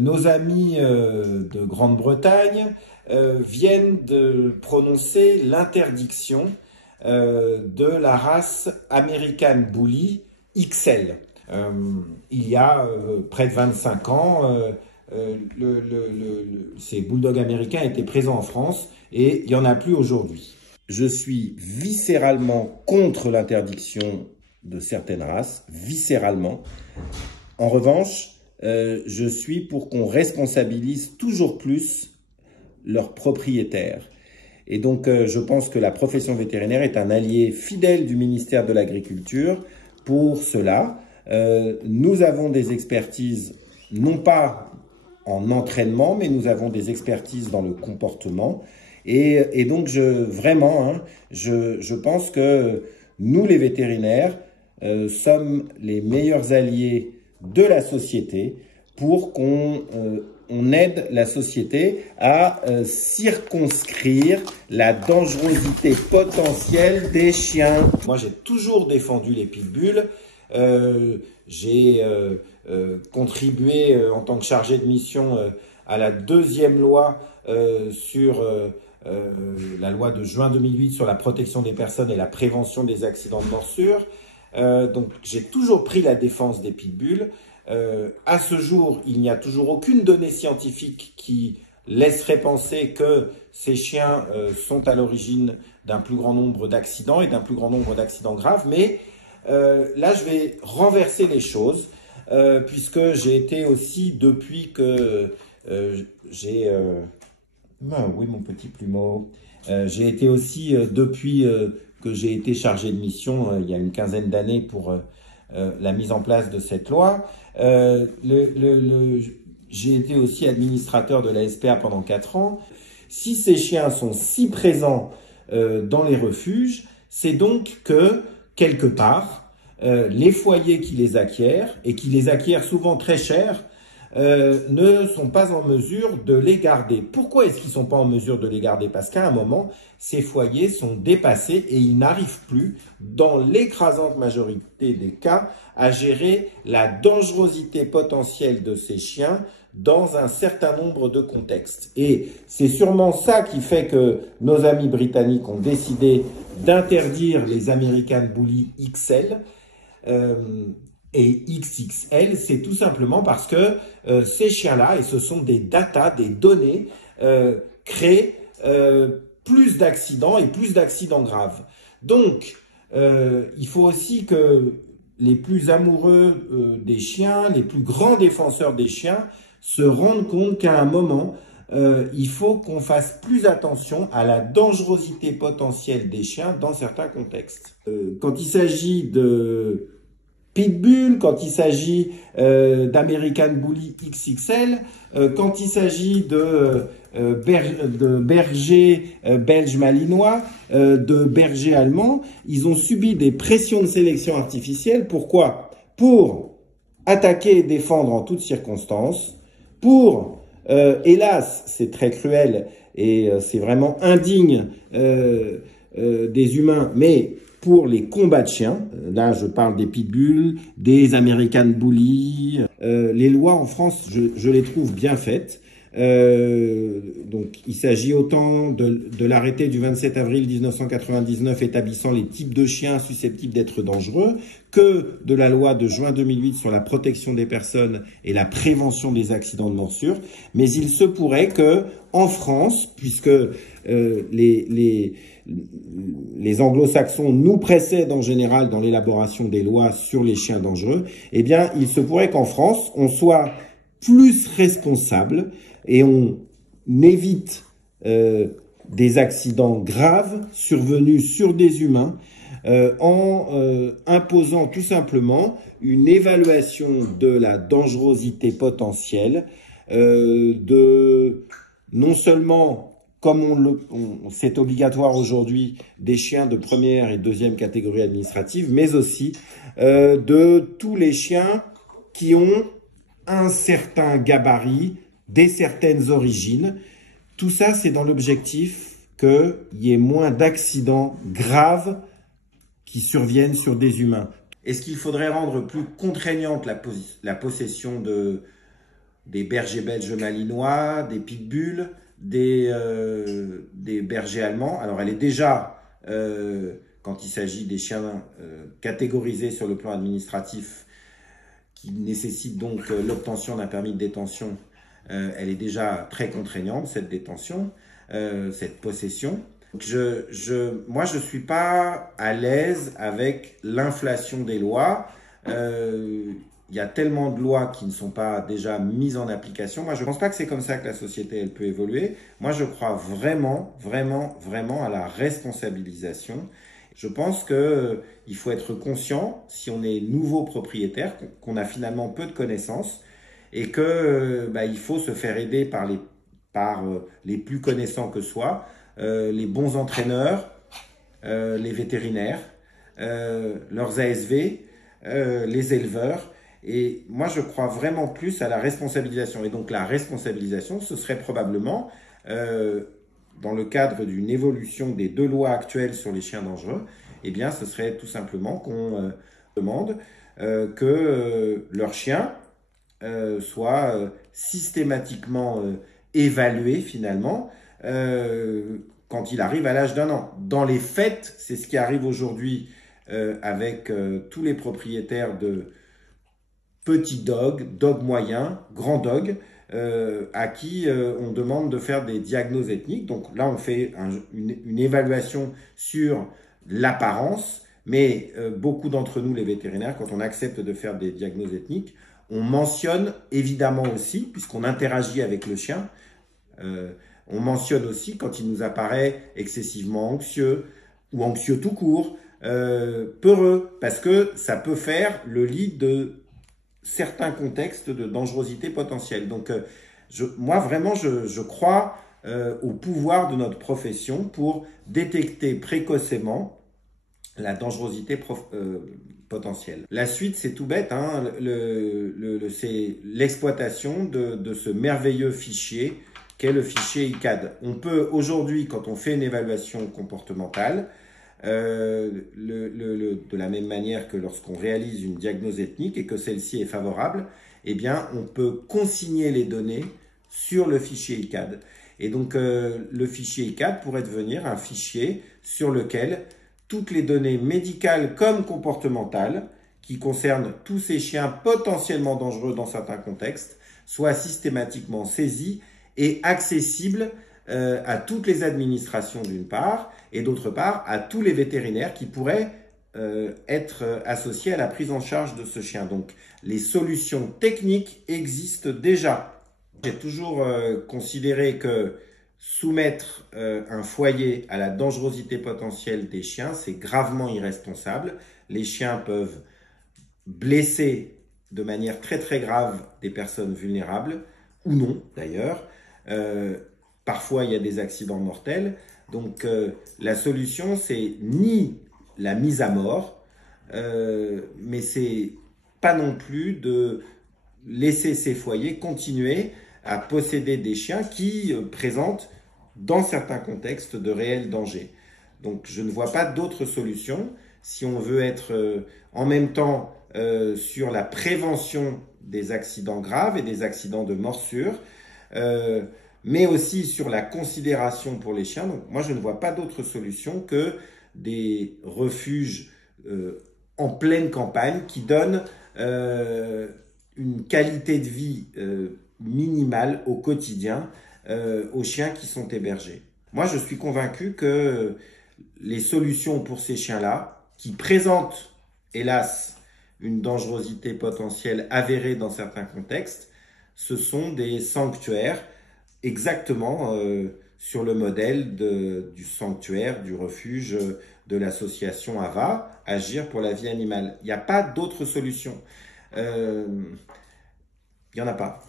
Nos amis de Grande-Bretagne viennent de prononcer l'interdiction de la race American Bully XL. Il y a près de 25 ans, ces bulldogs américains étaient présents en France et il n'y en a plus aujourd'hui. Je suis viscéralement contre l'interdiction de certaines races, viscéralement. En revanche, je suis pour qu'on responsabilise toujours plus leurs propriétaires. Et donc, je pense que la profession vétérinaire est un allié fidèle du ministère de l'Agriculture pour cela. Nous avons des expertises, non pas en entraînement, mais nous avons des expertises dans le comportement. Et donc, je pense que nous, les vétérinaires, sommes les meilleurs alliés de la société pour qu'on aide la société à circonscrire la dangerosité potentielle des chiens. Moi, j'ai toujours défendu les pitbulls. J'ai contribué en tant que chargé de mission à la deuxième loi sur la loi de juin 2008 sur la protection des personnes et la prévention des accidents de morsure. Donc j'ai toujours pris la défense des pitbulls. À ce jour, il n'y a toujours aucune donnée scientifique qui laisserait penser que ces chiens sont à l'origine d'un plus grand nombre d'accidents et d'un plus grand nombre d'accidents graves. Mais là, je vais renverser les choses puisque j'ai été aussi depuis que oui, mon petit plumeau. J'ai été aussi depuis que j'ai été chargé de mission il y a une quinzaine d'années pour la mise en place de cette loi. J'ai été aussi administrateur de la SPA pendant 4 ans. Si ces chiens sont si présents dans les refuges, c'est donc que, quelque part, les foyers qui les acquièrent, et qui les acquièrent souvent très cher, ne sont pas en mesure de les garder. Pourquoi est-ce qu'ils ne sont pas en mesure de les garder? Parce qu'à un moment, ces foyers sont dépassés et ils n'arrivent plus, dans l'écrasante majorité des cas, à gérer la dangerosité potentielle de ces chiens dans un certain nombre de contextes. Et c'est sûrement ça qui fait que nos amis britanniques ont décidé d'interdire les American Bully XL, et XXL, c'est tout simplement parce que ces chiens-là, et ce sont des datas, des données, créent plus d'accidents et plus d'accidents graves. Donc, il faut aussi que les plus amoureux des chiens, les plus grands défenseurs des chiens, se rendent compte qu'à un moment, il faut qu'on fasse plus attention à la dangerosité potentielle des chiens dans certains contextes. Quand il s'agit de pitbull, quand il s'agit d'American Bully XXL, quand il s'agit de bergers belges malinois, de bergers allemands, ils ont subi des pressions de sélection artificielle. Pourquoi? Pour attaquer et défendre en toutes circonstances, pour, hélas, c'est très cruel et c'est vraiment indigne des humains, mais pour les combats de chiens, là je parle des pitbulls, des American Bully, les lois en France, je les trouve bien faites. Donc il s'agit autant de l'arrêté du 27 avril 1999 établissant les types de chiens susceptibles d'être dangereux, que de la loi de juin 2008 sur la protection des personnes et la prévention des accidents de morsure. Mais il se pourrait que en France, puisque les anglo-saxons nous précèdent en général dans l'élaboration des lois sur les chiens dangereux, eh bien, il se pourrait qu'en France, on soit plus responsable et on évite des accidents graves survenus sur des humains en imposant tout simplement une évaluation de la dangerosité potentielle de non seulement, comme c'est obligatoire aujourd'hui, des chiens de première et deuxième catégorie administrative, mais aussi de tous les chiens qui ont un certain gabarit, des certaines origines. Tout ça, c'est dans l'objectif qu'il y ait moins d'accidents graves qui surviennent sur des humains. Est-ce qu'il faudrait rendre plus contraignante la possession de des bergers belges malinois, des pitbulls, des bergers allemands. Alors elle est déjà, quand il s'agit des chiens catégorisés sur le plan administratif, qui nécessitent donc l'obtention d'un permis de détention, elle est déjà très contraignante, cette détention, cette possession. Moi, je suis pas à l'aise avec l'inflation des lois. Il y a tellement de lois qui ne sont pas déjà mises en application. Moi, je ne pense pas que c'est comme ça que la société elle peut évoluer. Moi, je crois vraiment, vraiment, vraiment à la responsabilisation. Je pense que il faut être conscient, si on est nouveau propriétaire, qu'on a finalement peu de connaissances et que il faut se faire aider par les plus connaissants que soi, les bons entraîneurs, les vétérinaires, leurs ASV, les éleveurs. Et moi, je crois vraiment plus à la responsabilisation. Et donc, la responsabilisation, ce serait probablement, dans le cadre d'une évolution des 2 lois actuelles sur les chiens dangereux, eh bien, ce serait tout simplement qu'on demande que leur chien soit systématiquement évalué, finalement, quand il arrive à l'âge d'1 an. Dans les faits, c'est ce qui arrive aujourd'hui avec tous les propriétaires de petits dogs, dogs moyens, grands dogs, à qui on demande de faire des diagnosis ethniques. Donc là, on fait une évaluation sur l'apparence, mais beaucoup d'entre nous, les vétérinaires, quand on accepte de faire des diagnosis ethniques, on mentionne évidemment aussi, puisqu'on interagit avec le chien, on mentionne aussi quand il nous apparaît excessivement anxieux ou anxieux tout court, peureux, parce que ça peut faire le lit de certains contextes de dangerosité potentielle. Donc, moi, vraiment, je crois au pouvoir de notre profession pour détecter précocement la dangerosité potentielle. La suite, c'est tout bête, hein, c'est l'exploitation de ce merveilleux fichier qu'est le fichier ICAD. On peut aujourd'hui, quand on fait une évaluation comportementale, de la même manière que lorsqu'on réalise une diagnose ethnique et que celle-ci est favorable, eh bien, on peut consigner les données sur le fichier ICAD. Et donc, le fichier ICAD pourrait devenir un fichier sur lequel toutes les données médicales comme comportementales, qui concernent tous ces chiens potentiellement dangereux dans certains contextes, soient systématiquement saisies et accessibles à toutes les administrations d'une part, et d'autre part à tous les vétérinaires qui pourraient être associés à la prise en charge de ce chien. Donc les solutions techniques existent déjà. J'ai toujours considéré que soumettre un foyer à la dangerosité potentielle des chiens, c'est gravement irresponsable. Les chiens peuvent blesser de manière très très grave des personnes vulnérables, ou non d'ailleurs. Parfois, il y a des accidents mortels. Donc, la solution, c'est ni la mise à mort, mais c'est pas non plus de laisser ces foyers continuer à posséder des chiens qui présentent, dans certains contextes, de réels dangers. Donc, je ne vois pas d'autre solution si on veut être en même temps sur la prévention des accidents graves et des accidents de morsure, mais aussi sur la considération pour les chiens. Donc moi, je ne vois pas d'autre solution que des refuges en pleine campagne qui donnent une qualité de vie minimale au quotidien aux chiens qui sont hébergés. Moi, je suis convaincu que les solutions pour ces chiens-là, qui présentent, hélas, une dangerosité potentielle avérée dans certains contextes, ce sont des sanctuaires, exactement sur le modèle du sanctuaire, du refuge de l'association AVA, Agir pour la vie animale. Il n'y a pas d'autre solution. Il n'y en a pas.